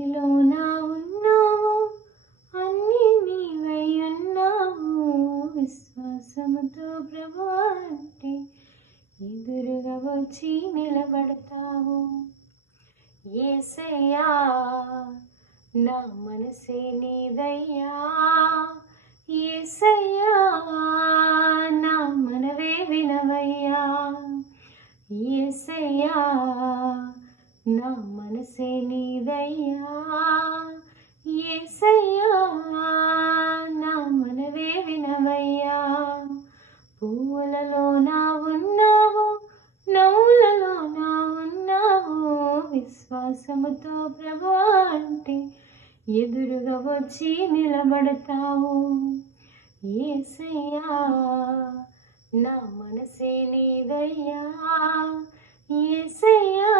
మదిలోన ఉన్నావు, అన్నీ నీవై ఉన్నావు. విశ్వాసముతో ప్రభువా అంటే ఎదురుగా వచ్చి నిలబడతావు. యేసయ్యా నా మనసే నీదయ్యా, యేసయ్యా నా మనవే వినవయ్యా. యేసయ్యా నా మనసే నీదయ్యా, యేసయ్యా నా మనవే వినవయ్యా. పువ్వులలో నా ఉన్నావు, నవ్వులలో నా ఉన్నావు. విశ్వాసముతో ప్రభువా అంటే ఎదురుగా వచ్చి నిలబడతావు. యేసయ్యా నా మనసే నీదయ్యా, యేసయ్యా